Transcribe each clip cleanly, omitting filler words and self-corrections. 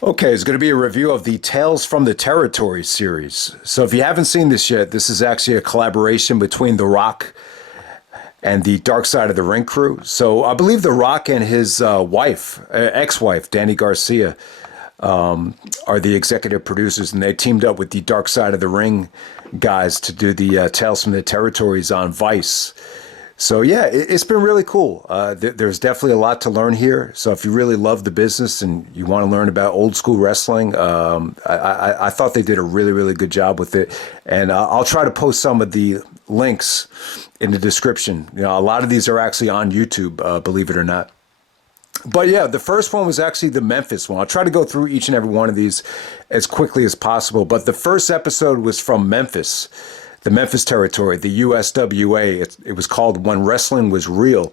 Okay, it's going to be a review of the Tales from the Territory series. So if you haven't seen this yet, this is actually a collaboration between The Rock and the Dark Side of the Ring crew. So I believe The Rock and his ex-wife, Danny Garcia, are the executive producers, and they teamed up with the Dark Side of the Ring guys to do the Tales from the Territories on Vice. So yeah, it's been really cool. There's definitely a lot to learn here. So if you really love the business and you want to learn about old school wrestling, I thought they did a really, really good job with it. And I'll try to post some of the links in the description. You know, a lot of these are actually on YouTube, believe it or not. But yeah, the first one was actually the Memphis one. I'll try to go through each and every one of these as quickly as possible. But the first episode was from Memphis, the Memphis territory, the USWA. It was called When Wrestling Was Real.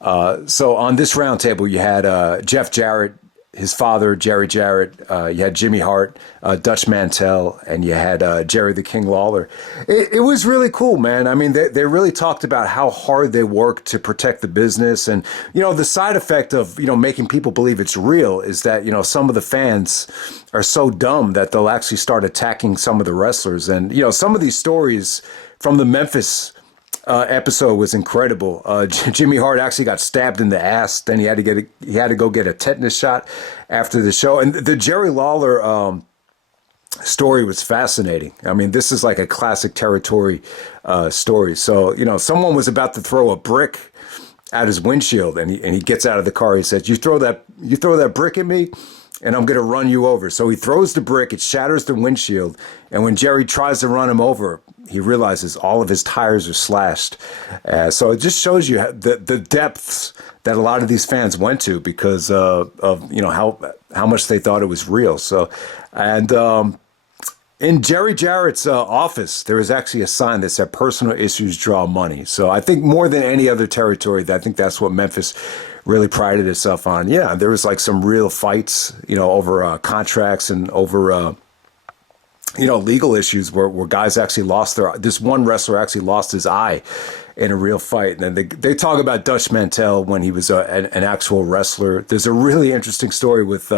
So on this roundtable, you had Jeff Jarrett, his father, Jerry Jarrett. You had Jimmy Hart, Dutch Mantel, and you had Jerry the King Lawler. It was really cool, man. I mean, they really talked about how hard they work to protect the business. And, you know, the side effect of, you know, making people believe it's real is that, you know, some of the fans are so dumb that they'll actually start attacking some of the wrestlers. And, you know, some of these stories from the Memphis episode was incredible. Jimmy Hart actually got stabbed in the ass. Then he had to go get a tetanus shot after the show. And the Jerry Lawler story was fascinating. I mean, this is like a classic territory story. So, you know, someone was about to throw a brick at his windshield, and he gets out of the car. He says, "You throw that brick at me, and I'm going to run you over." So he throws the brick, it shatters the windshield, and when Jerry tries to run him over, he realizes all of his tires are slashed. So it just shows you the depths that a lot of these fans went to because of you know how much they thought it was real. So, and in Jerry Jarrett's office, there was actually a sign that said "Personal issues draw money." So I think more than any other territory, I think that's what Memphis really prided itself on. Yeah, there was like some real fights, you know, over contracts and over you know, legal issues where guys actually lost this one wrestler actually lost his eye in a real fight. And then they talk about Dutch Mantel when he was an actual wrestler. There's a really interesting story with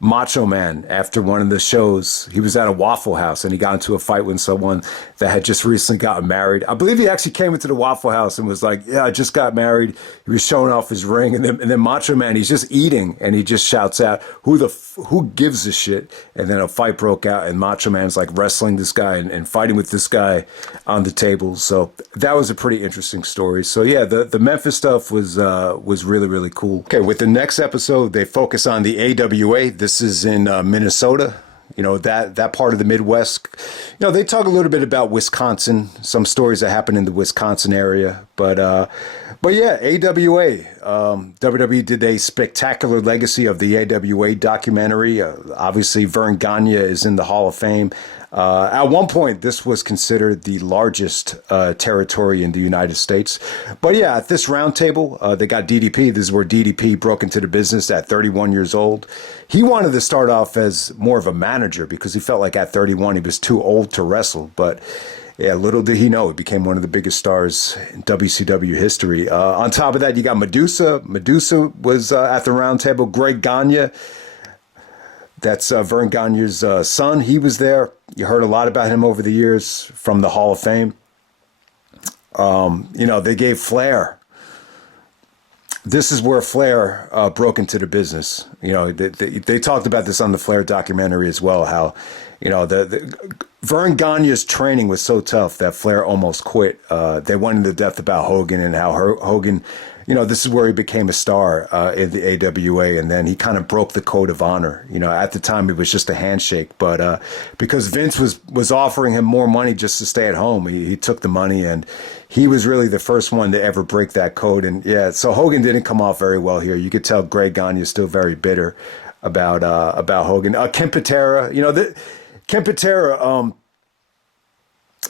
Macho Man after one of the shows. He was at a Waffle House and he got into a fight with someone that had just recently gotten married. I believe he actually came into the Waffle House and was like, "Yeah, I just got married." He was showing off his ring, and then Macho Man, he's just eating and he just shouts out, "Who gives a shit?" And then a fight broke out, and Macho Man's like wrestling this guy and fighting with this guy on the table. So that was a pretty interesting story. So yeah, the Memphis stuff was really, really cool. Okay, with the next episode, they focus on the AWA. This is in Minnesota. You know, that part of the Midwest. You know, they talk a little bit about Wisconsin, some stories that happen in the Wisconsin area. But yeah, AWA. WWE did a spectacular legacy of the AWA documentary. Obviously, Vern Gagne is in the Hall of Fame. At one point, this was considered the largest territory in the United States. But yeah, at this roundtable, they got DDP. This is where DDP broke into the business at 31 years old. He wanted to start off as more of a manager because he felt like at 31 he was too old to wrestle. But yeah, little did he know, he became one of the biggest stars in WCW history. On top of that, you got Medusa. Medusa was at the roundtable. Greg Gagne. That's Vern Gagne's son. He was there. You heard a lot about him over the years from the Hall of Fame. You know, they gave Flair. This is where Flair broke into the business. You know, they talked about this on the Flair documentary as well, how, you know, Vern Gagne's training was so tough that Flair almost quit. They went into depth about Hogan and how Hogan, you know, this is where he became a star in the AWA, and then he kind of broke the code of honor. You know, at the time it was just a handshake, but because Vince was offering him more money just to stay at home, he took the money, and he was really the first one to ever break that code. And yeah, so Hogan didn't come off very well here. You could tell Greg Gagne is still very bitter about Hogan. Ken Patera, you know, Ken Patera,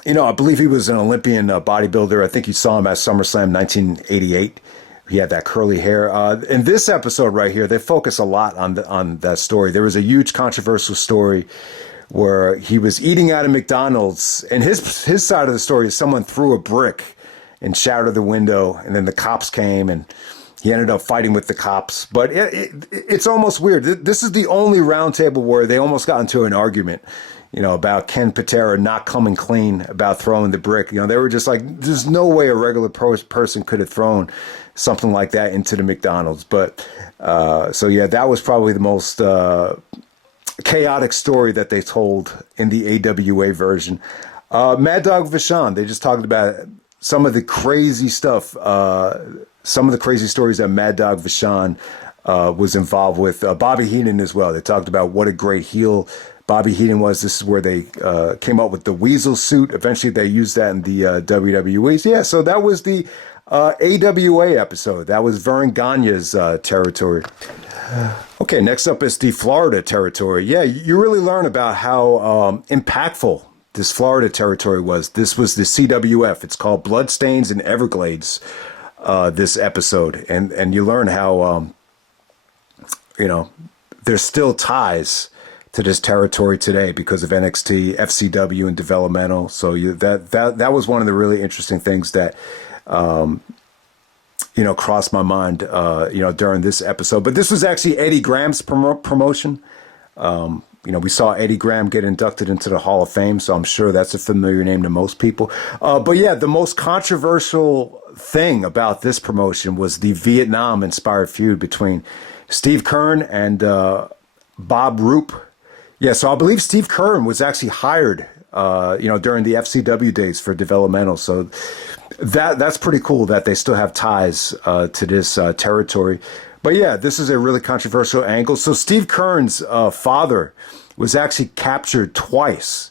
you know, I believe he was an Olympian bodybuilder. I think you saw him at SummerSlam 1988. He had that curly hair. In this episode right here, they focus a lot on that story. There was a huge controversial story where he was eating out of McDonald's, and his side of the story is someone threw a brick and shattered the window, and then the cops came, and He ended up fighting with the cops, but it's almost weird. This is the only roundtable where they almost got into an argument, about Ken Patera not coming clean about throwing the brick. They were just like, there's no way a regular person could have thrown something like that into the McDonald's. But so yeah, that was probably the most chaotic story that they told in the AWA version. Mad Dog Vachon, they just talked about some of the crazy stuff, some of the crazy stories that Mad Dog Vachon was involved with. Bobby Heenan as well. They talked about what a great heel Bobby Heenan was. This is where they came up with the Weasel suit. Eventually they used that in the WWE. Yeah, so that was the AWA episode. That was Vern Gagne's territory. Okay, next up is the Florida territory. Yeah, you really learn about how impactful this Florida territory was. This was the CWF. It's called Bloodstains and Everglades, this episode. And you learn how, there's still ties to this territory today because of NXT, FCW, and developmental. So that was one of the really interesting things that, crossed my mind, during this episode. But this was actually Eddie Graham's promotion. We saw Eddie Graham get inducted into the Hall of Fame, so I'm sure that's a familiar name to most people. But yeah, the most controversial thing about this promotion was the Vietnam-inspired feud between Steve Keirn and Bob Roop. Yeah, so I believe Steve Keirn was actually hired, during the FCW days for developmental. So that's pretty cool that they still have ties to this territory. But yeah, this is a really controversial angle. So Steve Keirn's father was actually captured twice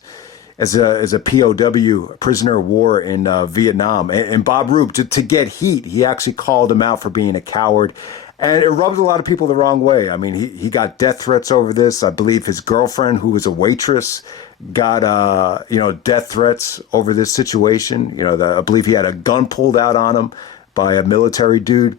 as a POW, prisoner of war in Vietnam. And Bob Roop, to get heat, he actually called him out for being a coward. And it rubbed a lot of people the wrong way. I mean, he got death threats over this. I believe his girlfriend, who was a waitress, got death threats over this situation. I believe he had a gun pulled out on him by a military dude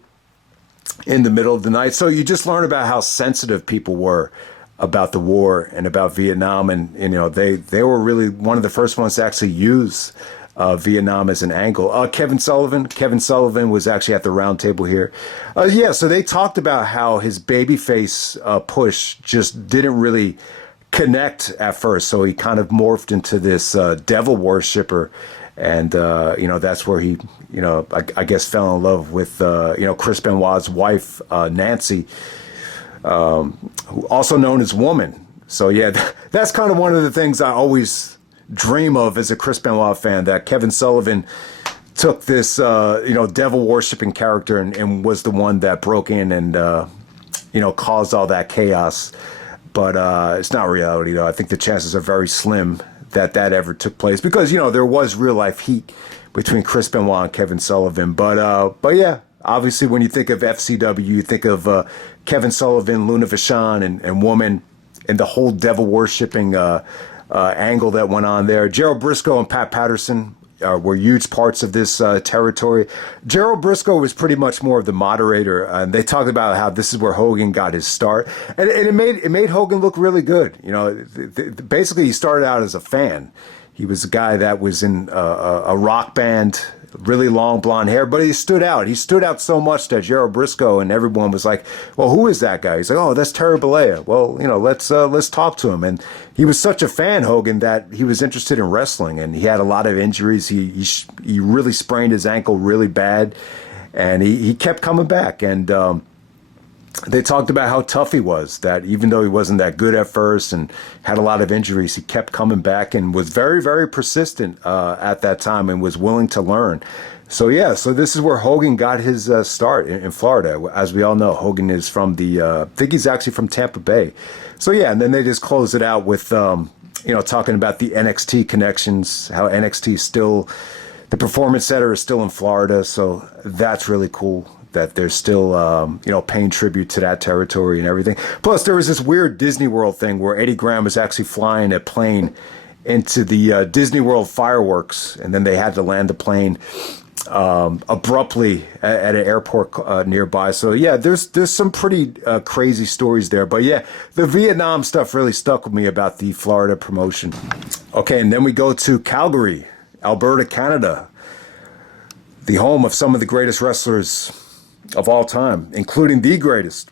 in the middle of the night. So you just learn about how sensitive people were about the war and about Vietnam. And, they were really one of the first ones to actually use Vietnam as an angle. Kevin Sullivan was actually at the round table here. So they talked about how his babyface push just didn't really connect at first. So he kind of morphed into this devil worshiper. And, that's where he, I guess fell in love with, Chris Benoit's wife, Nancy, also known as Woman. So, yeah, that's kind of one of the things I always dream of as a Chris Benoit fan, that Kevin Sullivan took this, devil worshipping character and was the one that broke in and, caused all that chaos. But it's not reality, though. I think the chances are very slim that ever took place because, there was real life heat between Chris Benoit and Kevin Sullivan. But yeah, obviously when you think of FCW, you think of Kevin Sullivan, Luna Vachon, and Woman, and the whole devil worshipping angle that went on there. Gerald Briscoe and Pat Patterson were huge parts of this territory. Gerald Briscoe was pretty much more of the moderator, and they talked about how this is where Hogan got his start, and it made Hogan look really good. Basically he started out as a fan. He was a guy that was in a rock band, really long blonde hair, but he stood out. He stood out so much that Gerald Briscoe and everyone was like, well, who is that guy? He's like, oh, that's Terry Bollea. Well, let's talk to him. And he was such a fan, Hogan, that he was interested in wrestling, and he had a lot of injuries. He really sprained his ankle really bad, and he kept coming back. And they talked about how tough he was, that even though he wasn't that good at first and had a lot of injuries, he kept coming back and was very, very persistent at that time and was willing to learn. So this is where Hogan got his start in Florida. As we all know, Hogan is from I think he's actually from Tampa Bay. So and then they just close it out with, talking about the NXT connections, how NXT still, the Performance Center is still in Florida. So that's really cool that they're still, paying tribute to that territory and everything. Plus, there was this weird Disney World thing where Eddie Graham was actually flying a plane into the Disney World fireworks, and then they had to land the plane abruptly at an airport nearby. So, there's some pretty crazy stories there. But, the Vietnam stuff really stuck with me about the Florida promotion. Okay, and then we go to Calgary, Alberta, Canada, the home of some of the greatest wrestlers of all time, including the greatest.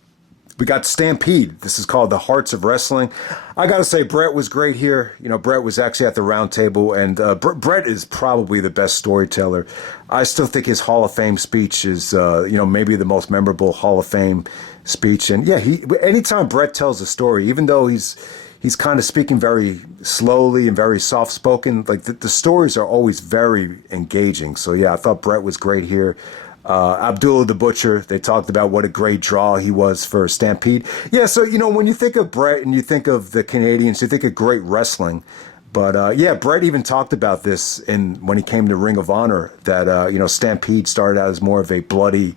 We got Stampede. This is called the Hearts of Wrestling. I got to say, Bret was great here. You know, Bret was actually at the round table, and Bret is probably the best storyteller. I still think his Hall of Fame speech is, maybe the most memorable Hall of Fame speech. And yeah, anytime Bret tells a story, even though he's kind of speaking very slowly and very soft-spoken, like the stories are always very engaging. So yeah, I thought Bret was great here. Abdullah the Butcher, they talked about what a great draw he was for Stampede. Yeah, so, when you think of Bret and you think of the Canadians, you think of great wrestling. But, Bret even talked about this when he came to Ring of Honor, that, Stampede started out as more of a bloody,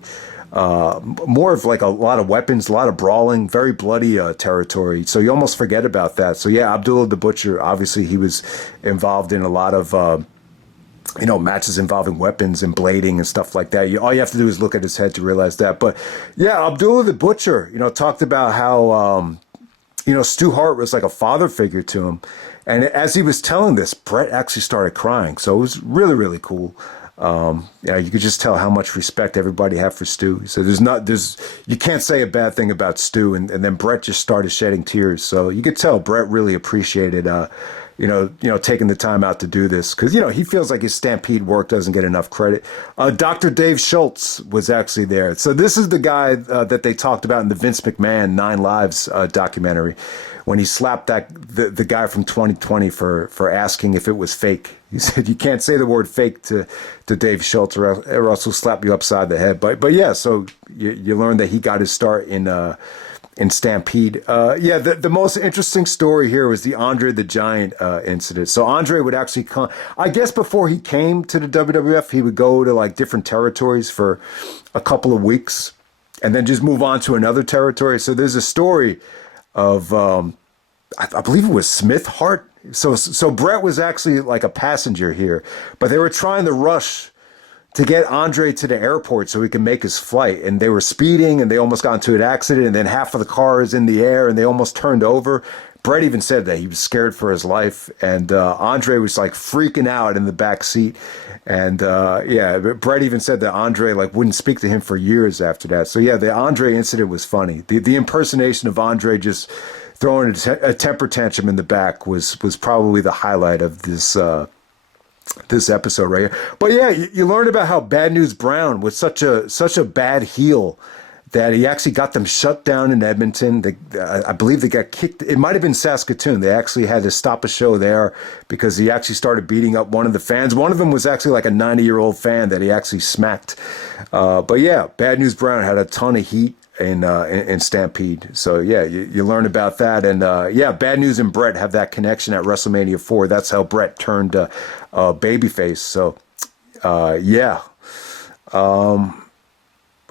more of like a lot of weapons, a lot of brawling, very bloody territory. So you almost forget about that. So, yeah, Abdullah the Butcher, obviously he was involved in a lot of matches involving weapons and blading and stuff like that. All you have to do is look at his head to realize that. But yeah, Abdullah the Butcher, talked about how, Stu Hart was like a father figure to him. And as he was telling this, Bret actually started crying. So it was really, really cool. You could just tell how much respect everybody had for Stu. So you can't say a bad thing about Stu. And then Bret just started shedding tears. So you could tell Bret really appreciated, taking the time out to do this, because, he feels like his Stampede work doesn't get enough credit. Dr. Dave Schultz was actually there. So this is the guy that they talked about in the Vince McMahon 9 Lives documentary, when he slapped the guy from 2020 for asking if it was fake. He said, you can't say the word fake to Dave Schultz or else he'll slap you upside the head. But yeah, so you learn that he got his start in Stampede. The most interesting story here was the Andre the Giant incident. So Andre would actually come, I guess before he came to the WWF, he would go to like different territories for a couple of weeks and then just move on to another territory. So there's a story of, I believe it was Smith Hart. So Bret was actually like a passenger here, but they were trying to rush to get Andre to the airport so he could make his flight. And they were speeding and they almost got into an accident, and then half of the car is in the air and they almost turned over. Bret even said that he was scared for his life, and Andre was like freaking out in the back seat. And Bret even said that Andre like wouldn't speak to him for years after that. So yeah, the Andre incident was funny. The impersonation of Andre just throwing a temper tantrum in the back was probably the highlight of this episode right here. But yeah, you learned about how Bad News Brown was such a bad heel that he actually got them shut down in Edmonton. I believe they got kicked. It might have been Saskatoon. They actually had to stop a show there because he actually started beating up one of the fans. One of them was actually like a 90-year-old fan that he actually smacked. But yeah, Bad News Brown had a ton of heat in Stampede. So yeah, you learn about that. And Bad News and Bret have that connection at WrestleMania 4. That's how Bret turned babyface. So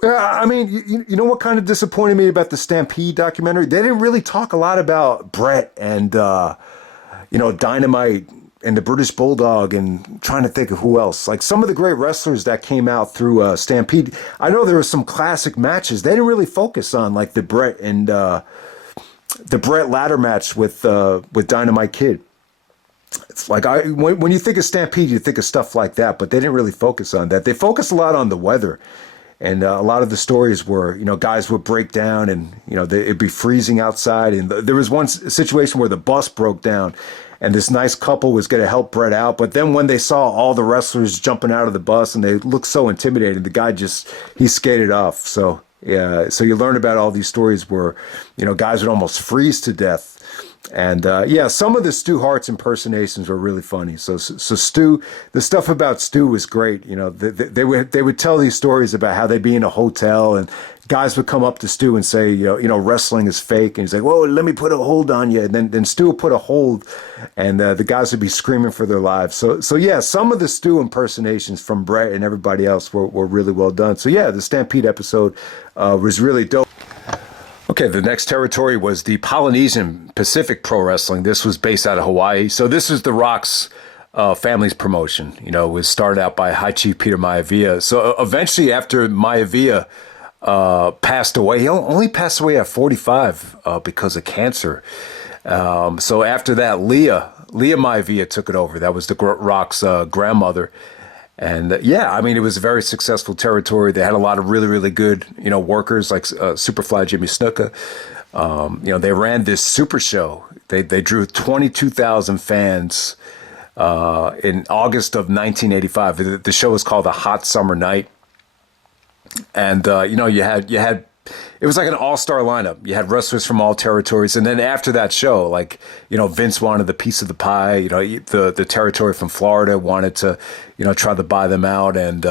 I mean, you know what kind of disappointed me about the Stampede documentary? They didn't really talk a lot about Bret and Dynamite and the British Bulldog, and trying to think of who else. Like some of the great wrestlers that came out through Stampede. I know there were some classic matches. They didn't really focus on like the Bret and the Bret ladder match with Dynamite Kid. It's like when you think of Stampede, you think of stuff like that, but they didn't really focus on that. They focused a lot on the weather. And a lot of the stories were, guys would break down and, it'd be freezing outside. And there was one situation where the bus broke down and this nice couple was going to help Bret out. But then when they saw all the wrestlers jumping out of the bus and they looked so intimidating, the guy he skated off. So, yeah, so you learn about all these stories where, guys would almost freeze to death. And some of the Stu Hart's impersonations were really funny. So Stu, the stuff about Stu was great. They would tell these stories about how they'd be in a hotel and guys would come up to Stu and say, wrestling is fake. And he's like, "Whoa, let me put a hold on you." And then Stu would put a hold, and the guys would be screaming for their lives. So yeah, some of the Stu impersonations from Bret and everybody else were really well done. So yeah, the Stampede episode was really dope. Okay, the next territory was the Polynesian Pacific Pro Wrestling. This was based out of Hawaii. So this is The Rock's family's promotion. It was started out by High Chief Peter Maivia. So eventually after Maivia passed away, he only passed away at 45 because of cancer. So after that, Leah Maivia took it over. That was The Rock's grandmother. And yeah, I mean, it was a very successful territory. They had a lot of really, really good, workers like Superfly Jimmy Snuka. They ran this super show. They drew 22,000 fans in August of 1985. The show was called A Hot Summer Night. And, you had it was like an all-star lineup. You had wrestlers from all territories. And then after that show, like, Vince wanted the piece of the pie. The territory from Florida wanted to, try to buy them out. And,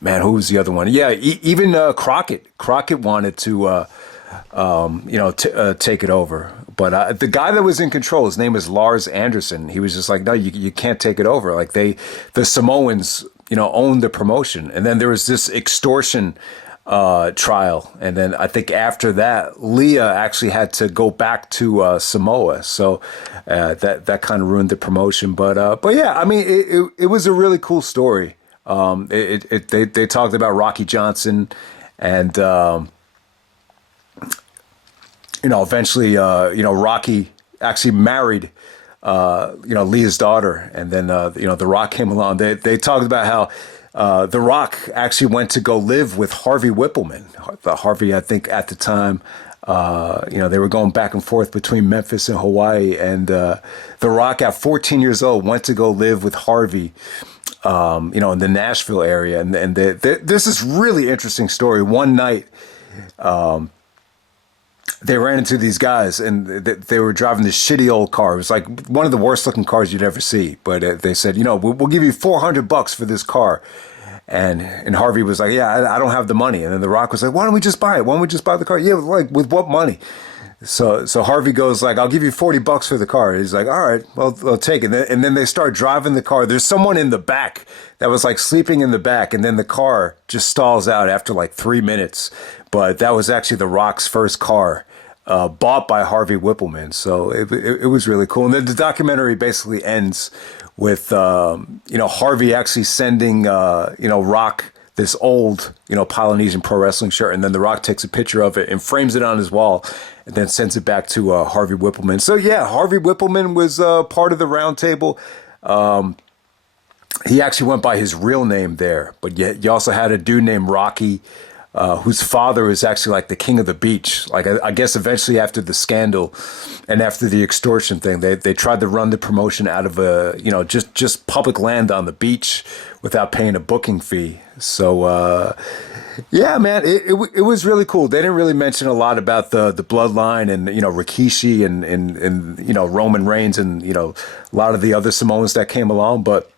man, who was the other one? Yeah, even Crocket. Crocket wanted to, take it over. But the guy that was in control, his name was Lars Anderson. He was just like, no, you can't take it over. Like the Samoans, owned the promotion. And then there was this extortion trial. And then I think after that, Leah actually had to go back to Samoa. So that kind of ruined the promotion. But yeah, I mean, it was a really cool story. They talked about Rocky Johnson and, eventually, Rocky actually married, Leah's daughter. And then, The Rock came along. They talked about how The Rock actually went to go live with Harvey Whippleman. Harvey, I think at the time, they were going back and forth between Memphis and Hawaii. And The Rock, at 14 years old, went to go live with Harvey, in the Nashville area. And there's this really interesting story. One night, they ran into these guys, and they were driving this shitty old car. It was like one of the worst looking cars you'd ever see. But they said, we'll give you $400 for this car. And Harvey was like, yeah, I don't have the money. And then The Rock was like, why don't we just buy it? Why don't we just buy the car? Yeah, like, with what money? So Harvey goes like, I'll give you $40 for the car. He's like, all right, well, I'll take it. And then they start driving the car. There's someone in the back that was like sleeping in the back. And then the car just stalls out after like 3 minutes. But that was actually The Rock's first car, bought by Harvey Whippleman. So it was really cool. And then the documentary basically ends with, Harvey actually sending, Rock this old, Polynesian pro wrestling shirt. And then The Rock takes a picture of it and frames it on his wall and then sends it back to Harvey Whippleman. So yeah, Harvey Whippleman was part of the round table. He actually went by his real name there, but you also had a dude named Rocky, whose father is actually like the king of the beach. Like I guess eventually after the scandal and after the extortion thing, they tried to run the promotion out of just public land on the beach without paying a booking fee. So yeah, man, it was really cool. They didn't really mention a lot about the bloodline and Rikishi and Roman Reigns and a lot of the other Samoans that came along, but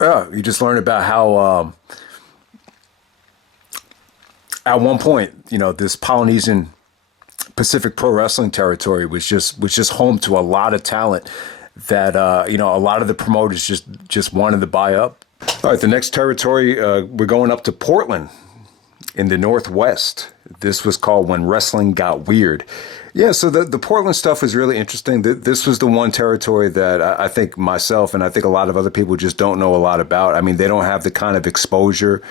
you just learned about how. At one point, this Polynesian Pacific pro wrestling territory was just home to a lot of talent that a lot of the promoters just wanted to buy up. All right, the next territory, we're going up to Portland in the Northwest. This was called When Wrestling Got Weird. Yeah, so the Portland stuff was really interesting. This was the one territory that I think myself and I think a lot of other people just don't know a lot about. I mean, they don't have the kind of exposure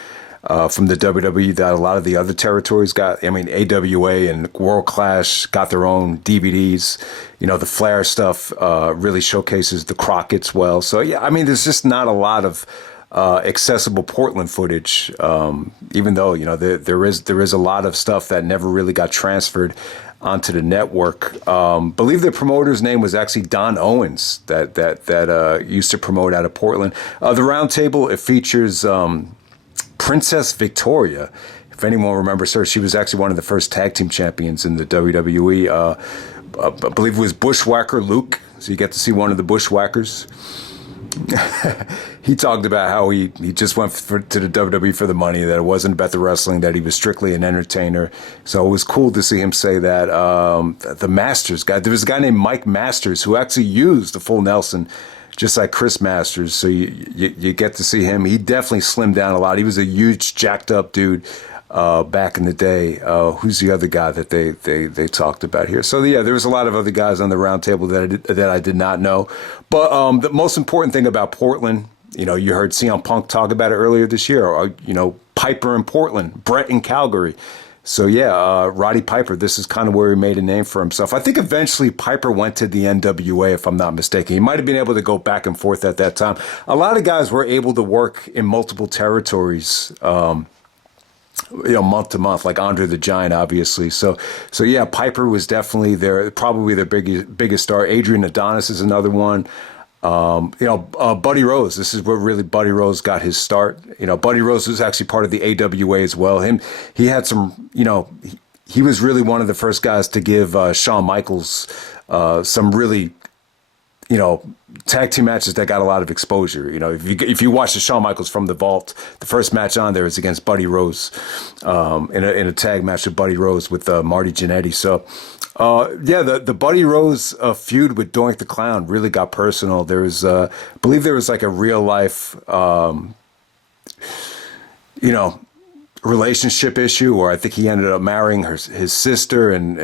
from the WWE that a lot of the other territories got. I mean, AWA and World Clash got their own DVDs. The Flair stuff really showcases the Crockets well. So yeah, I mean, there's just not a lot of accessible Portland footage, even though there is a lot of stuff that never really got transferred onto the network. Believe the promoter's name was actually Don Owens that used to promote out of Portland. The round table, it features Princess Victoria. If anyone remembers her, she was actually one of the first tag team champions in the WWE. I believe it was Bushwacker Luke, so you get to see one of the Bushwhackers. He talked about how he just went to the WWE for the money, that it wasn't about the wrestling, that he was strictly an entertainer. So it was cool to see him say that. The Masters guy, there was a guy named Mike Masters who actually used the full Nelson, just like Chris Masters. So you get to see him. He definitely slimmed down a lot. He was a huge, jacked up dude back in the day. Who's the other guy that they talked about here? So yeah, there was a lot of other guys on the round table that I did not know. But the most important thing about Portland, you heard CM Punk talk about it earlier this year. Piper in Portland, Bret in Calgary. So yeah, Roddy Piper, this is kind of where he made a name for himself. I think eventually Piper went to the NWA, if I'm not mistaken. He might have been able to go back and forth at that time. A lot of guys were able to work in multiple territories, month to month, like Andre the Giant, obviously. So yeah, Piper was definitely probably their biggest star. Adrian Adonis is another one. Buddy Rose. This is where really Buddy Rose got his start. Buddy Rose was actually part of the AWA as well. He had some, he was really one of the first guys to give Shawn Michaels some really, tag team matches that got a lot of exposure. If you watch the Shawn Michaels from the Vault, the first match on there is against Buddy Rose, in a tag match with Buddy Rose with Marty Jannetty. So, the Buddy Rose feud with Doink the Clown really got personal. There was, I believe there was like a real life, relationship issue, or I think he ended up marrying his sister, and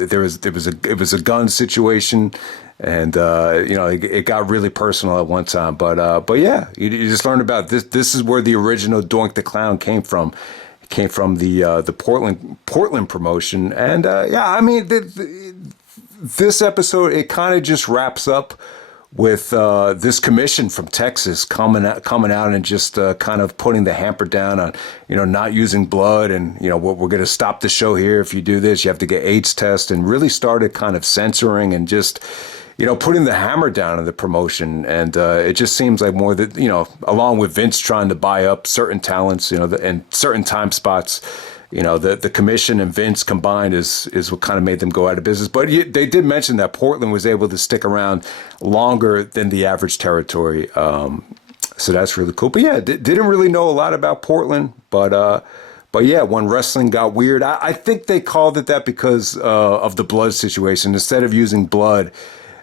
it was a gun situation, and it got really personal at one time. But yeah, you just learned about this. This is where the original Doink the Clown came from. It came from the Portland promotion, and this episode, it kind of just wraps up with this commission from Texas coming out and just kind of putting the hamper down on, not using blood, and, we're going to stop the show here. If you do this, you have to get AIDS test, and really started kind of censoring and just, putting the hammer down on the promotion. And it just seems like more that, along with Vince trying to buy up certain talents, and certain time spots, the commission and Vince combined is what kind of made them go out of business. But they did mention that Portland was able to stick around longer than the average territory. So that's really cool. But yeah, didn't really know a lot about Portland. But yeah, when wrestling got weird, I think they called it that because of the blood situation. Instead of using blood,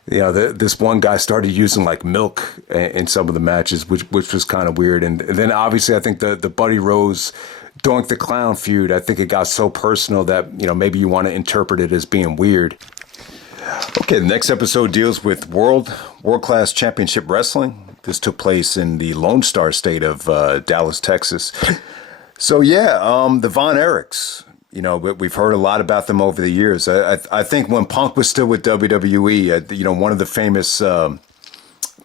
this one guy started using like milk in some of the matches, which was kind of weird. And then obviously I think the Buddy Rose Doink the Clown feud, I think it got so personal that, maybe you want to interpret it as being weird. Okay, the next episode deals with World Class Championship Wrestling. This took place in the Lone Star state of Dallas, Texas. So yeah, the Von Erichs. We've heard a lot about them over the years. I think when Punk was still with WWE, one of the famous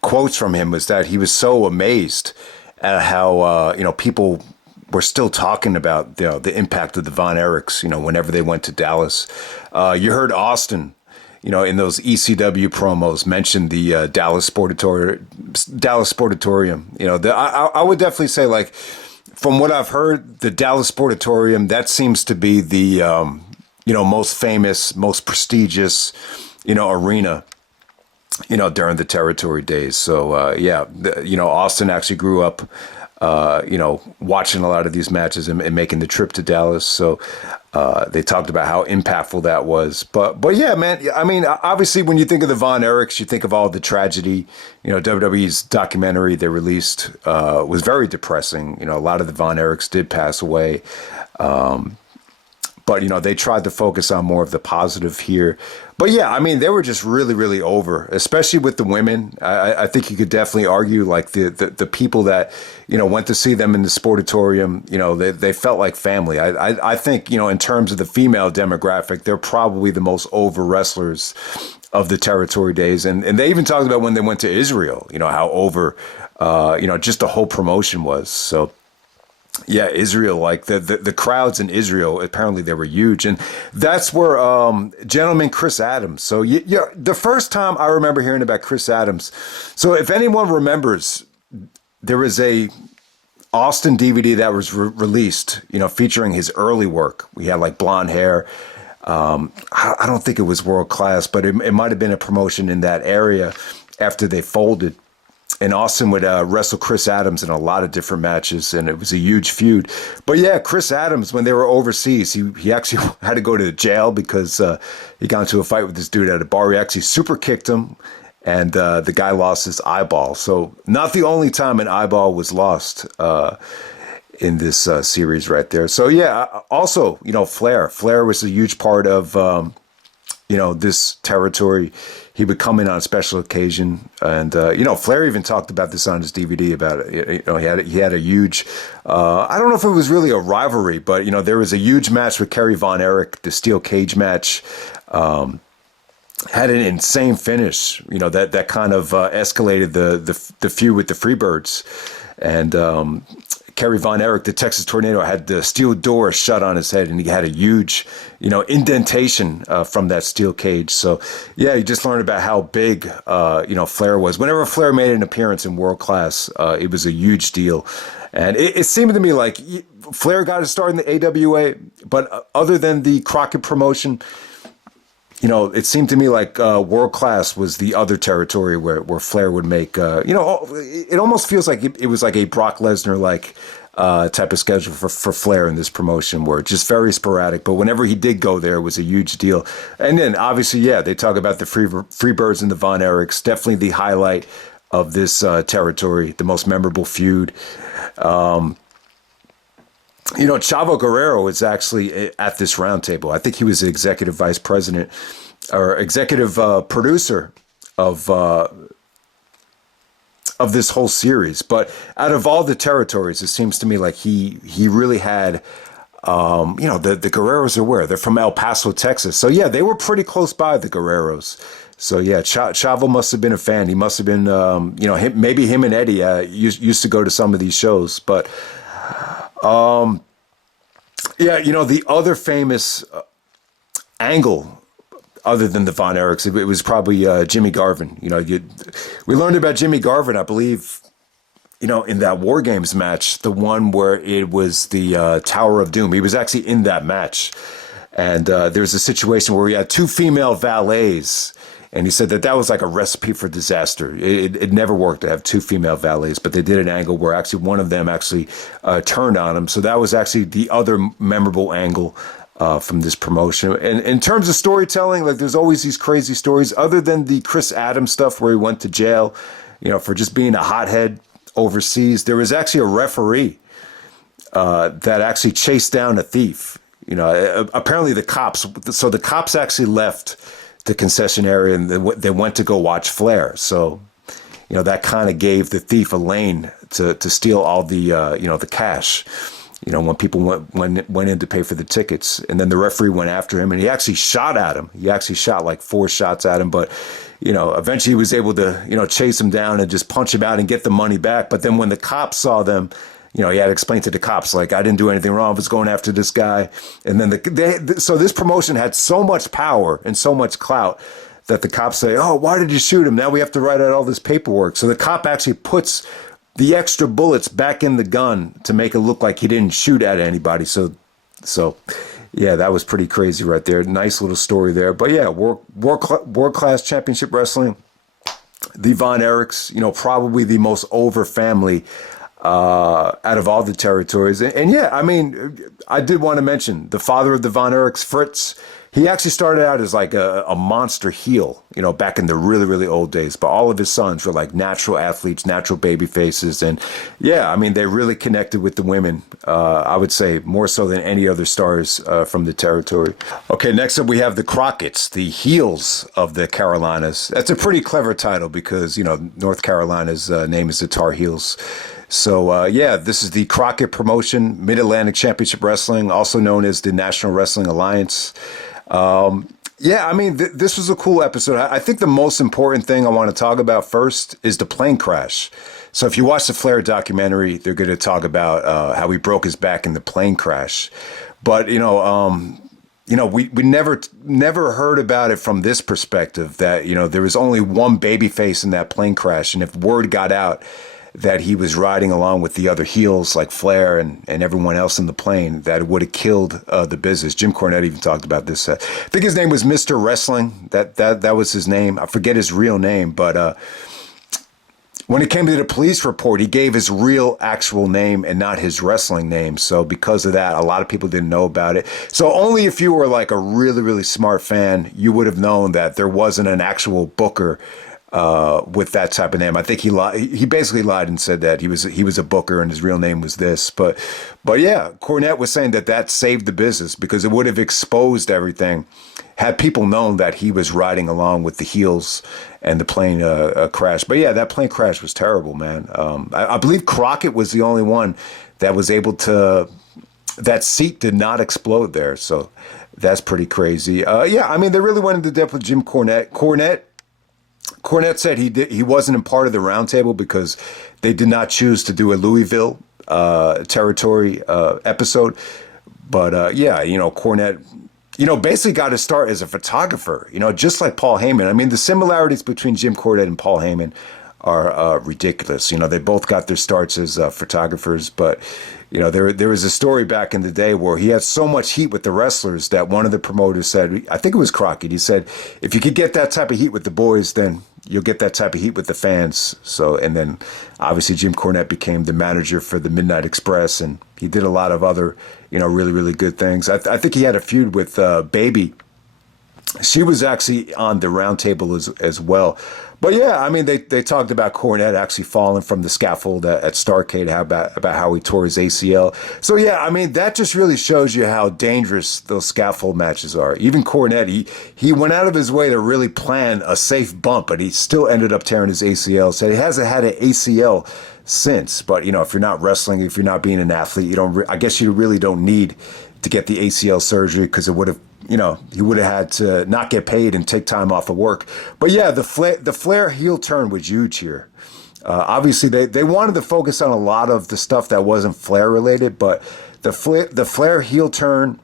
quotes from him was that he was so amazed at how, people were still talking about the impact of the Von Erichs, whenever they went to Dallas. You heard Austin, in those ECW promos mention the Dallas Sportatorium. I would definitely say, like, from what I've heard, the Dallas Sportatorium, that seems to be the, most famous, most prestigious, arena, during the territory days. So, Austin actually grew up, watching a lot of these matches and making the trip to Dallas. So they talked about how impactful that was. But yeah, man, I mean, obviously when you think of the Von Erichs, you think of all the tragedy. WWE's documentary they released was very depressing. A lot of the Von Erichs did pass away. But, they tried to focus on more of the positive here. But yeah, I mean, they were just really, really over, especially with the women. I think you could definitely argue, like, the people that, went to see them in the Sportatorium, they felt like family. I think, in terms of the female demographic, they're probably the most over wrestlers of the territory days. And they even talked about when they went to Israel, how over, just the whole promotion was. So, yeah, Israel, like the crowds in Israel, apparently they were huge. And that's where gentleman Chris Adams. So yeah, the first time I remember hearing about Chris Adams. So if anyone remembers, there was a Austin DVD that was released, featuring his early work. We had like blonde hair. I don't think it was World Class, but it might have been a promotion in that area after they folded. And Austin would wrestle Chris Adams in a lot of different matches, and it was a huge feud. But yeah, Chris Adams, when they were overseas, he actually had to go to jail because he got into a fight with this dude at a bar. He actually super kicked him, and the guy lost his eyeball. So not the only time an eyeball was lost in this series right there. So yeah, also, Flair. Flair was a huge part of this territory. He would come in on a special occasion, and Flair even talked about this on his DVD about it. He had a huge, I don't know if it was really a rivalry, but there was a huge match with Kerry Von Erich, the steel cage match. Had an insane finish, that kind of escalated the feud with the Freebirds, and Kerry Von Erich, the Texas Tornado, had the steel door shut on his head, and he had a huge, indentation from that steel cage. So, yeah, you just learned about how big, Flair was. Whenever Flair made an appearance in World Class, it was a huge deal. And it seemed to me like Flair got his start in the AWA, but other than the Crocket promotion, it seemed to me like World Class was the other territory where Flair would make, it almost feels like it was like a Brock Lesnar-like type of schedule for Flair in this promotion, where just very sporadic. But whenever he did go there, it was a huge deal. And then, obviously, they talk about the Freebirds and the Von Erichs, definitely the highlight of this territory, the most memorable feud. Chavo Guerrero is actually at this roundtable. I think he was the executive vice president or executive producer of this whole series. But out of all the territories, it seems to me like he really had, the Guerreros are where? They're from El Paso, Texas. So, yeah, they were pretty close by, the Guerreros. So, yeah, Chavo must have been a fan. He must have been, maybe him and Eddie used to go to some of these shows. But the other famous angle, other than the Von Erichs, it was probably Jimmy Garvin. We learned about Jimmy Garvin, I believe, in that War Games match, the one where it was the Tower of Doom. He was actually in that match. And there was a situation where we had two female valets. And he said that was like a recipe for disaster. It never worked to have two female valets, but they did an angle where actually one of them actually turned on him. So that was actually the other memorable angle from this promotion. And in terms of storytelling, like there's always these crazy stories, other than the Chris Adams stuff where he went to jail, for just being a hothead overseas. There was actually a referee that actually chased down a thief. Apparently the cops actually left the concession area, and they went to go watch Flair. So, that kind of gave the thief a lane to steal all the, the cash, when people went in to pay for the tickets. And then the referee went after him, and he actually shot at him. He actually shot like 4 shots at him, but, eventually he was able to, chase him down and just punch him out and get the money back. But then when the cops saw them, he had to explain to the cops, like, I didn't do anything wrong. I was going after this guy. And then so this promotion had so much power and so much clout that the cops say, oh, why did you shoot him? Now we have to write out all this paperwork. So the cop actually puts the extra bullets back in the gun to make it look like he didn't shoot at anybody. So yeah, that was pretty crazy right there. Nice little story there. But yeah, World Class Championship Wrestling, the Von Erichs, probably the most over family out of all the territories. And yeah, I mean, I did want to mention the father of the Von Erichs, Fritz. He actually started out as like a monster heel, back in the really, really old days. But all of his sons were like natural athletes, natural baby faces. And yeah, I mean, they really connected with the women, I would say, more so than any other stars from the territory. Okay, next up we have the Crockets, the heels of the Carolinas. That's a pretty clever title because, North Carolina's name is the Tar Heels. So, this is the Crocket promotion, Mid-Atlantic Championship Wrestling, also known as the National Wrestling Alliance. This was a cool episode. I think the most important thing I want to talk about first is the plane crash. So if you watch the Flair documentary, they're going to talk about how he broke his back in the plane crash. But, we never heard about it from this perspective that, there was only one babyface in that plane crash. And if word got out that he was riding along with the other heels like Flair and everyone else in the plane, that would have killed the business. Jim Cornette even talked about this. I think his name was Mr. Wrestling. That was his name. I forget his real name, but when it came to the police report, he gave his real actual name and not his wrestling name. So because of that, a lot of people didn't know about it. So only if you were like a really, really smart fan, you would have known that there wasn't an actual booker with that type of name. I think he lied. He basically lied and said that he was a booker and his real name was this. But yeah, Cornette was saying that saved the business because it would have exposed everything had people known that he was riding along with the heels and the plane crashed. But yeah, that plane crash was terrible, man. I believe Crocket was the only one that was able to. That seat did not explode there, so that's pretty crazy. Yeah, I mean, they really went into depth with Jim Cornette. Cornette said he wasn't a part of the roundtable because they did not choose to do a Louisville territory episode. But yeah, Cornette, basically got to start as a photographer, just like Paul Heyman. I mean, the similarities between Jim Cornette and Paul Heyman are ridiculous. They both got their starts as photographers, but there was a story back in the day where he had so much heat with the wrestlers that one of the promoters said, I think it was Crocket, he said, if you could get that type of heat with the boys, then you'll get that type of heat with the fans. So, and then obviously Jim Cornette became the manager for the Midnight Express, and he did a lot of other, really, really good things. I think he had a feud with Baby. She was actually on the round table as well. But yeah, I mean, they talked about Cornette actually falling from the scaffold at Starrcade, about how he tore his ACL. So yeah, I mean, that just really shows you how dangerous those scaffold matches are. Even Cornette, he went out of his way to really plan a safe bump, but he still ended up tearing his ACL. So he hasn't had an ACL since. But if you're not wrestling, if you're not being an athlete, I guess you really don't need to get the ACL surgery because it would have. He would have had to not get paid and take time off of work. But yeah, the Flair heel turn was huge here. Obviously, they wanted to focus on a lot of the stuff that wasn't Flair related, but the Flair heel turn,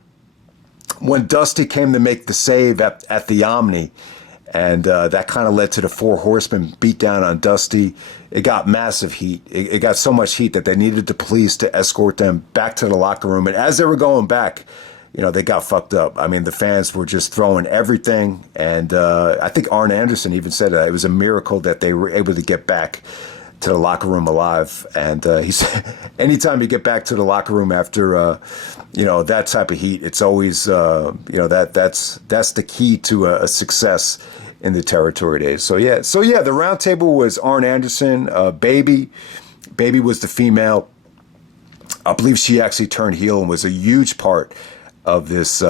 when Dusty came to make the save at the Omni, and that kind of led to the Four Horsemen beat down on Dusty. It got massive heat. It got so much heat that they needed the police to escort them back to the locker room. And as they were going back, they got fucked up. I mean, the fans were just throwing everything. And I think Arn Anderson even said that it was a miracle that they were able to get back to the locker room alive. And he said, anytime you get back to the locker room after, that type of heat, it's always, that's the key to a success in the territory days. So yeah, the round table was Arn Anderson, Baby. Baby was the female. I believe she actually turned heel and was a huge part of this, the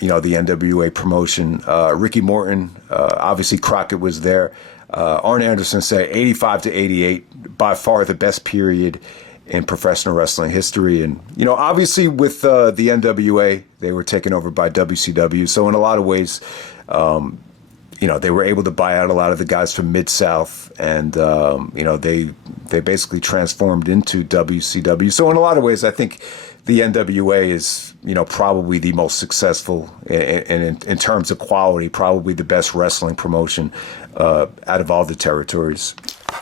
NWA promotion. Ricky Morton, obviously Crocket was there. Arn Anderson said 85 to 88, by far the best period in professional wrestling history. And, obviously with the NWA, they were taken over by WCW. So in a lot of ways, they were able to buy out a lot of the guys from Mid-South, and, they basically transformed into WCW. So in a lot of ways, I think the NWA is, probably the most successful in terms of quality, probably the best wrestling promotion out of all the territories.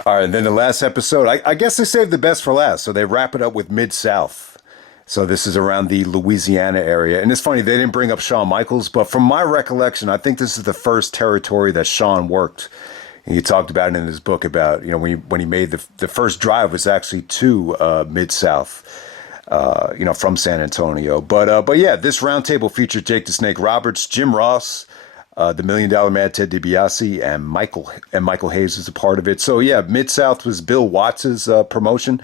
All right, and then the last episode, I guess they saved the best for last, so they wrap it up with Mid-South. So this is around the Louisiana area. And it's funny, they didn't bring up Shawn Michaels, but from my recollection, I think this is the first territory that Shawn worked. And he talked about it in his book about, when he made the first drive was actually to Mid-South. From San Antonio. But yeah, this roundtable featured Jake the Snake Roberts, Jim Ross, the $1 Million Man, Ted DiBiase, and Michael Hayes is a part of it. So yeah, Mid-South was Bill Watts' promotion.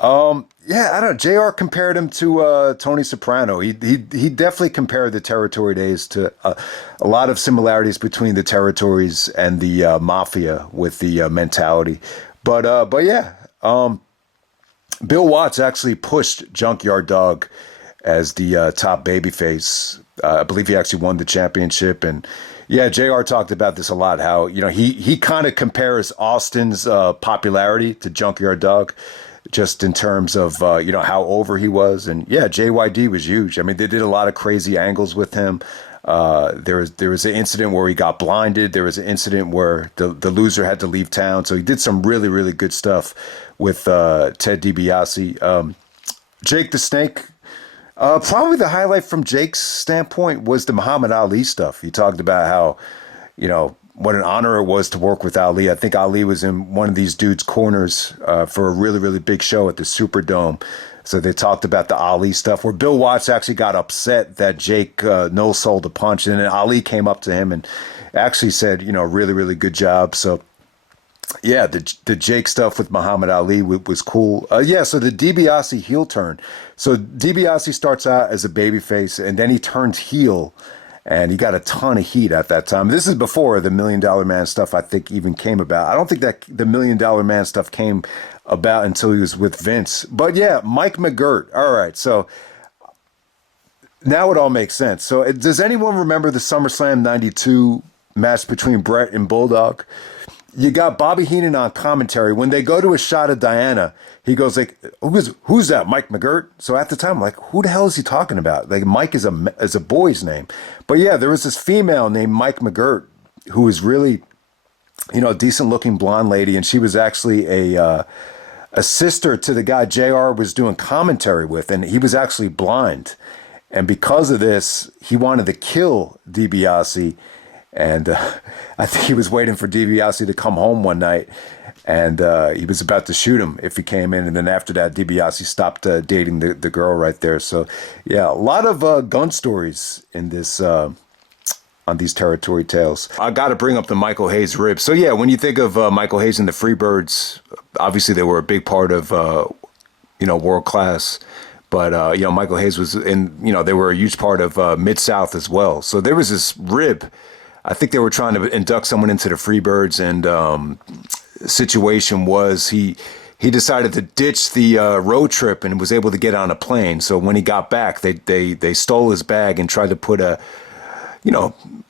Yeah, I don't know. JR compared him to Tony Soprano. He definitely compared the territory days to a lot of similarities between the territories and the mafia with the mentality. But yeah, Bill Watts actually pushed Junkyard Dog as the top babyface. I believe he actually won the championship. And yeah, JR talked about this a lot, how, he kind of compares Austin's popularity to Junkyard Dog, just in terms of, how over he was. And yeah, JYD was huge. I mean, they did a lot of crazy angles with him. There was an incident where he got blinded. There was an incident where the loser had to leave town. So he did some really, really good stuff with Ted DiBiase. Jake the Snake, probably the highlight from Jake's standpoint was the Muhammad Ali stuff. He talked about how, what an honor it was to work with Ali. I think Ali was in one of these dudes' corners for a really, really big show at the Superdome. So they talked about the Ali stuff, where Bill Watts actually got upset that Jake no sold a punch, and then Ali came up to him and actually said, really, really good job. So yeah, the Jake stuff with Muhammad Ali was cool. So the DiBiase heel turn. So DiBiase starts out as a babyface, and then he turns heel, and he got a ton of heat at that time. This is before the $1 Million Man stuff, I think, even came about. I don't think that the $1 Million Man stuff came about until he was with Vince. But yeah, Mike McGirt. All right, so now it all makes sense. So does anyone remember the SummerSlam 92 match between Bret and Bulldog? You got Bobby Heenan on commentary. When they go to a shot of Diana, he goes like, "Who's that? Mike McGirt?" So at the time, I'm like, who the hell is he talking about? Like, Mike is a boy's name. But yeah, there was this female named Mike McGirt who was really, a decent looking blonde lady, and she was actually a sister to the guy JR was doing commentary with, and he was actually blind. And because of this, he wanted to kill DiBiase. And I think he was waiting for DiBiase to come home one night, and he was about to shoot him if he came in. And then after that, DiBiase stopped dating the girl right there. So yeah, a lot of gun stories in this on these territory tales. I got to bring up the Michael Hayes rib. So yeah, when you think of Michael Hayes and the Freebirds, obviously they were a big part of world class. But, Michael Hayes was they were a huge part of Mid-South as well. So there was this rib. I think they were trying to induct someone into the Freebirds, and situation was he decided to ditch the road trip and was able to get on a plane. So when he got back, they stole his bag and tried to put a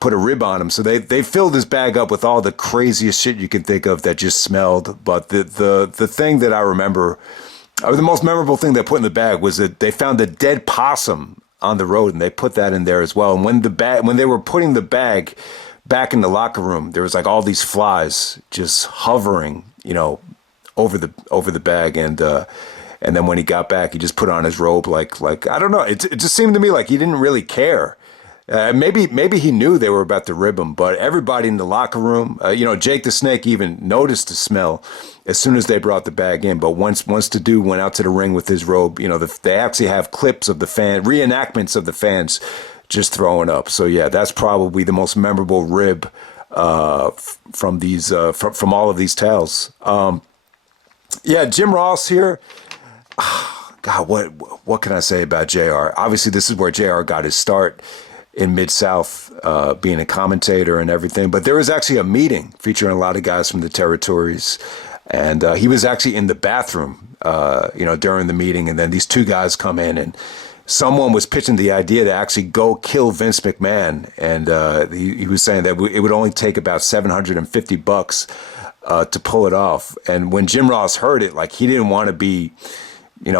rib on him. So they filled his bag up with all the craziest shit you can think of that just smelled. But the thing that I remember, or the most memorable thing they put in the bag, was that they found a dead possum on the road, and they put that in there as well. And when they were putting the bag back in the locker room, there was like all these flies just hovering, over the bag. And then when he got back, he just put on his robe like I don't know. It just seemed to me like he didn't really care. Maybe he knew they were about to rib him, but everybody in the locker room, Jake the Snake even noticed the smell as soon as they brought the bag in. But once the dude went out to the ring with his robe, they actually have clips of the reenactments of the fans just throwing up. So yeah, that's probably the most memorable rib from these from all of these tales. Jim Ross here. God, what can I say about JR? Obviously, this is where JR got his start in Mid-South, being a commentator and everything. But there was actually a meeting featuring a lot of guys from the territories. And he was actually in the bathroom, during the meeting. And then these two guys come in, and someone was pitching the idea to actually go kill Vince McMahon. And he was saying that it would only take about $750 to pull it off. And when Jim Ross heard it, like, he didn't want to be,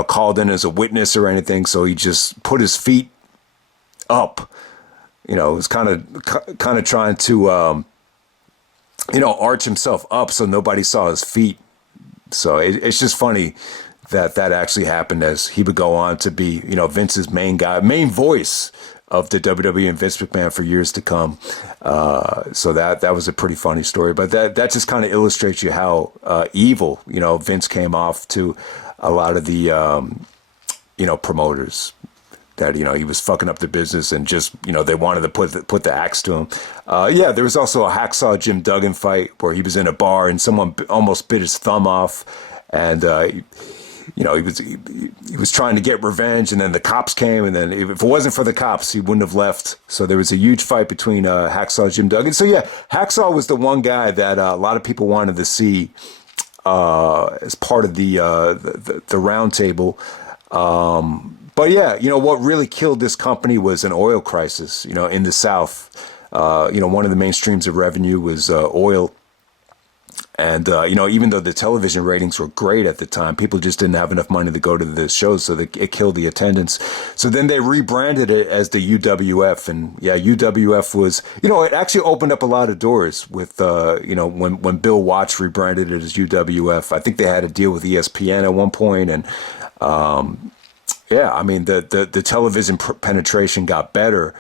called in as a witness or anything. So he just put his feet up. It was kind of trying to, arch himself up so nobody saw his feet. So it's just funny that actually happened, as he would go on to be, Vince's main voice of the WWE and Vince McMahon for years to come. So that was a pretty funny story. But that just kind of illustrates you how evil, Vince came off to a lot of the, promoters. That, he was fucking up the business, and just, they wanted to put the axe to him. There was also a Hacksaw Jim Duggan fight where he was in a bar and someone almost bit his thumb off, and he was trying to get revenge, and then the cops came, and then if it wasn't for the cops, he wouldn't have left. So there was a huge fight between Hacksaw Jim Duggan. So yeah, Hacksaw was the one guy that a lot of people wanted to see as part of the round table. But yeah, what really killed this company was an oil crisis, in the South. One of the main streams of revenue was oil. And, even though the television ratings were great at the time, people just didn't have enough money to go to the shows, so it killed the attendance. So then they rebranded it as the UWF. And yeah, UWF was, it actually opened up a lot of doors with, when Bill Watts rebranded it as UWF. I think they had a deal with ESPN at one point, and the television penetration got better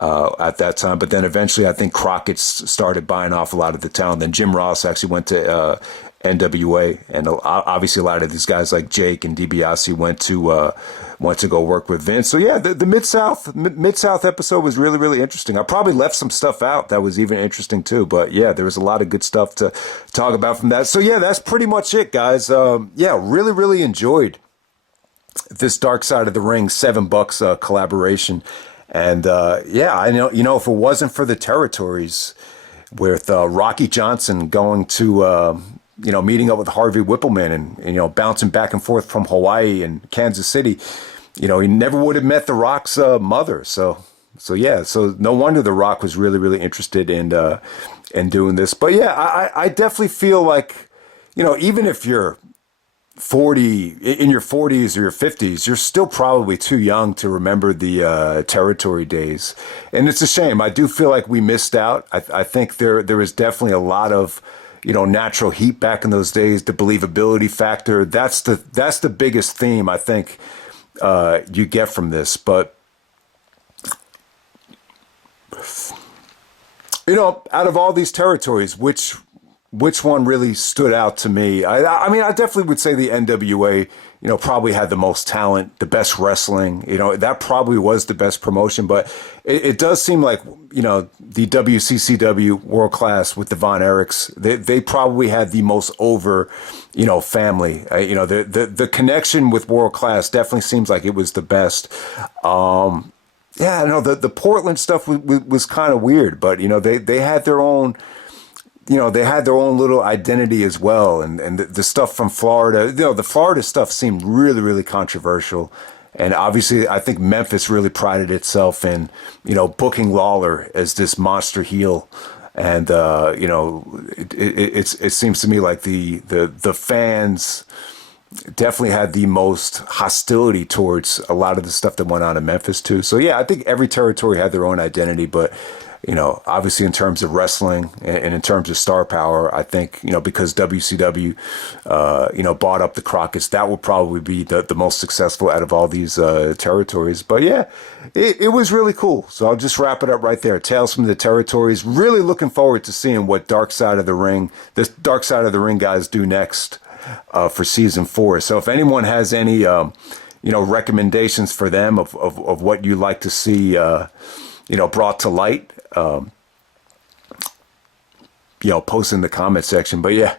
at that time. But then eventually, I think Crocket started buying off a lot of the talent. Then Jim Ross actually went to NWA, and obviously a lot of these guys like Jake and DiBiase went to go work with Vince. So yeah, the Mid-South episode was really, really interesting. I probably left some stuff out that was even interesting too, but yeah, there was a lot of good stuff to talk about from that. So yeah, that's pretty much it, guys. Yeah, really, really enjoyed this Dark Side of the Ring $7 collaboration. And yeah, I know, if it wasn't for the territories with Rocky Johnson going to meeting up with Harvey Whippleman and bouncing back and forth from Hawaii and Kansas City, he never would have met The Rock's mother. So yeah, so no wonder The Rock was really, really interested in doing this. But yeah, I definitely feel like, even if you're in your 40s or your 50s, you're still probably too young to remember the territory days. And it's a shame. I do feel like we missed out. I think there was definitely a lot of, natural heat back in those days, the believability factor. That's the biggest theme I think you get from this. But, out of all these territories, which one really stood out to me? I mean, I definitely would say the NWA, probably had the most talent, the best wrestling. That probably was the best promotion. But it does seem like, the WCCW World Class with the Von Erichs, they probably had the most over, family. The connection with World Class definitely seems like it was the best. Yeah, I know the Portland stuff was kind of weird, but they had their own. They had their own little identity as well. And the stuff from Florida, the Florida stuff seemed really, really controversial. And obviously, I think Memphis really prided itself in, booking Lawler as this monster heel. And, it seems to me like the fans definitely had the most hostility towards a lot of the stuff that went on in Memphis, too. So, yeah, I think every territory had their own identity, but obviously in terms of wrestling and in terms of star power, I think, because WCW, bought up the Crockets, that would probably be the most successful out of all these territories. But yeah, it was really cool. So I'll just wrap it up right there. Tales from the Territories. Really looking forward to seeing what the Dark Side of the Ring guys do next for season 4. So if anyone has any, recommendations for them of what you like to see, brought to light, post in the comment section. But yeah,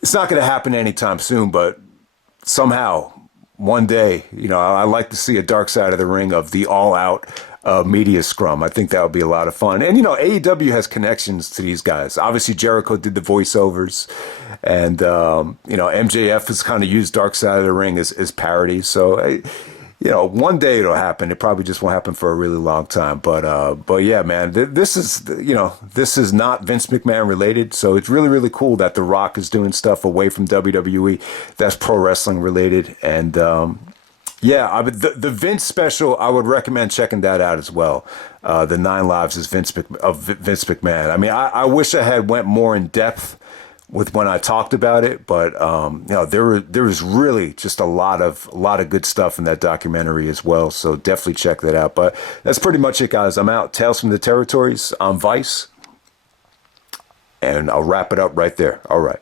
it's not going to happen anytime soon, but somehow one day, I like to see a Dark Side of the Ring of the all out media scrum. I think that would be a lot of fun. And, AEW has connections to these guys. Obviously, Jericho did the voiceovers, and, MJF has kind of used Dark Side of the Ring as parody. So, one day it'll happen. It probably just won't happen for a really long time. But yeah, man, this is not Vince McMahon related. So it's really, really cool that The Rock is doing stuff away from WWE that's pro wrestling related. And yeah, the Vince special, I would recommend checking that out as well. The 9 Lives of Vince McMahon. I mean, I wish I had went more in depth with when I talked about it, but there was really just a lot of good stuff in that documentary as well. So definitely check that out. But that's pretty much it, guys. I'm out. Tales from the Territories on Vice, and I'll wrap it up right there. All right.